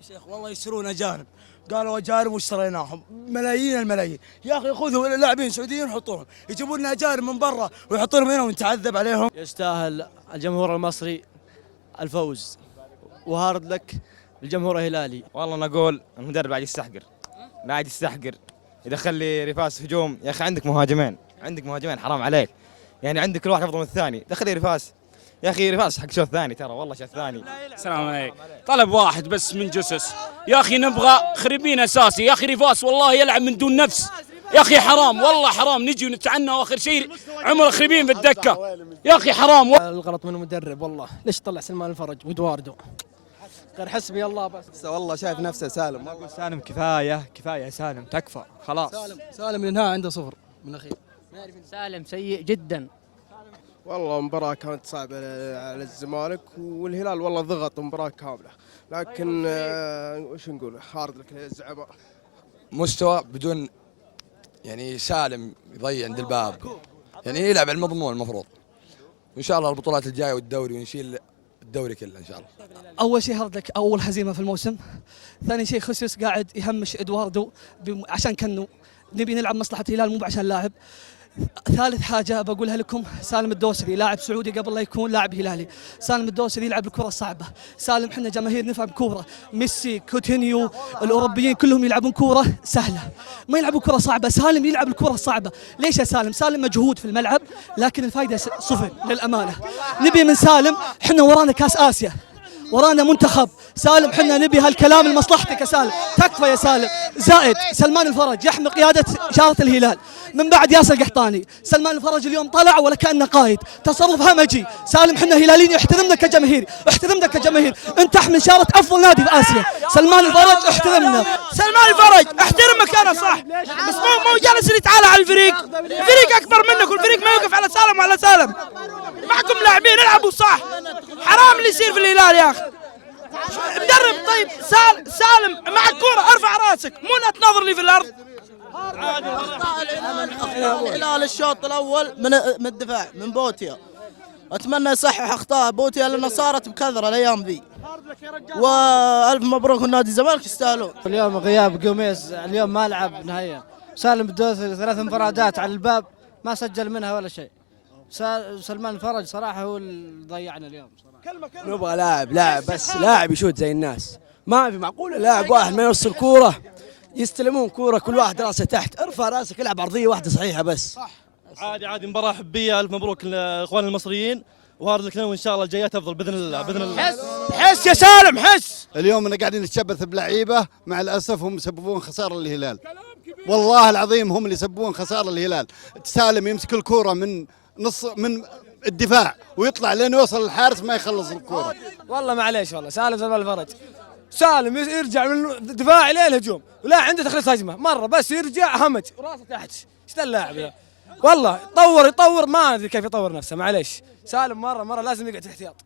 شيخ والله يشترون اجانب، قالوا اجانب واشتريناهم ملايين الملايين، يا اخي خذوا لاعبين سعوديين يحطوهم، يجيبون لنا اجانب من برا ويحطونهم هنا ونتعذب عليهم. يستاهل الجمهور المصري الفوز، وهارد لك الجمهور الهلالي. والله نقول المدرب قاعد يستحقر، قاعد يستحقر يدخل لي ريفاس هجوم. يا اخي عندك مهاجمين حرام عليك، يعني عندك كل واحد افضل من الثاني، دخل لي ريفاس. يا اخي ريفاس حق شوط ثاني، ترى والله شوط ثاني. السلام عليكم. طلب واحد بس من جسس، يا اخي نبغى خريبين اساسي. يا اخي ريفاس والله يلعب من دون نفس، يا اخي حرام والله حرام نجي ونتعنى واخر شيء عمر خريبين بالدكه، يا اخي حرام. الغلط من المدرب والله، ليش طلع سلمان الفرج وادواردو؟ غير حسبي الله بس. والله شايف نفسه سالم. ما اقول سالم، كفايه سالم، تكفى خلاص. سالم الانهاء عنده صفر من الاخير. سالم سيء جدا. والله مباراة كانت صعبة على الزمالك، والهلال والله ضغط مباراة كاملة، لكن وش نقول، هارد لك الزعماء. مستوى بدون يعني سالم يضيع عند الباب، يعني يلعب على المضمون المفروض. وان شاء الله البطولات الجايه والدوري ونشيل الدوري كله ان شاء الله. اول شيء هارد لك اول هزيمه في الموسم، ثاني شيء خسوس قاعد يهمش ادواردو عشان كنو نبي نلعب مصلحه الهلال مو عشان لاعب. ثالث حاجة بقولها لكم، سالم الدوسري لاعب سعودي قبل لا يكون لاعب هلالي. سالم الدوسري يلعب الكرة الصعبة. سالم احنا جماهير نفهم كورة، ميسي كوتينيو الأوروبيين كلهم يلعبون كورة سهلة، ما يلعبون كرة صعبة. سالم يلعب الكرة الصعبة. ليش يا سالم؟ سالم مجهود في الملعب لكن الفائدة صفر للأمانة. نبي من سالم، احنا ورانا كاس آسيا، ورانا منتخب. سالم حنا نبي هالكلام لمصلحتك يا سالم، تكفى يا سالم. زائد سلمان الفرج يحمل قيادة إشارة الهلال من بعد ياسر القحطاني. سلمان الفرج اليوم طلع ولا كأنه قائد، تصرف همجي. سالم حنا هلاليين احترمنا كجماهير، احترمنا كجماهير، انت احمل شارة افضل نادي في اسيا. سلمان الفرج احترمنا. سلمان الفرج احترمك انا صح، بس مو جالس يتعالى على الفريق، الفريق اكبر منك والفريق ما يوقف على سالم وعلى سالم. معكم لاعبين العبوا صح، حرام اللي يصير في الهلال يا اخي. مدرب طيب سالم مع الكورة ارفع راسك، مو لا تناظر لي في الارض. الهلال الشوط الاول من الدفاع من بوتيا، اتمنى يصحح اخطاء بوتيا لانها صارت بكثره الايام ذي، والف مبروك النادي الزمالك يستاهلون. اليوم غياب قميص، اليوم ما لعب نهائيا. سالم الدوسري 3 انفرادات على الباب ما سجل منها ولا شيء. سلمان الفرج صراحه هو اللي ضيعنا اليوم صراحه. نبغى لاعب بس لاعب يشوت زي الناس، ما في معقوله لاعب واحد ما يوصل كوره، يستلمون كوره كل واحد راسه تحت، ارفع راسك العب عرضيه واحده صحيحه بس. عادي مباراة حبية. الف مبروك لاخواننا المصريين، وهارد لك وان شاء الله الجايات افضل باذن الله. حس يا سالم حس. اليوم انا قاعدين نتشبث بلعيبه، مع الاسف هم يسببون خساره للهلال، والله العظيم هم اللي يسببون خساره للهلال. سالم يمسك الكوره من من الدفاع ويطلع لين يوصل الحارس ما يخلص الكوره. والله معليش والله سالم الفرج، سالم يرجع من الدفاع الى الهجوم ولا عنده تخليص هجمه مره، بس يرجع همج وراسه تحت. ايش ذا اللاعب والله يطور ما ادري كيف يطور نفسه. معليش سالم مره لازم يقعد في احتياط.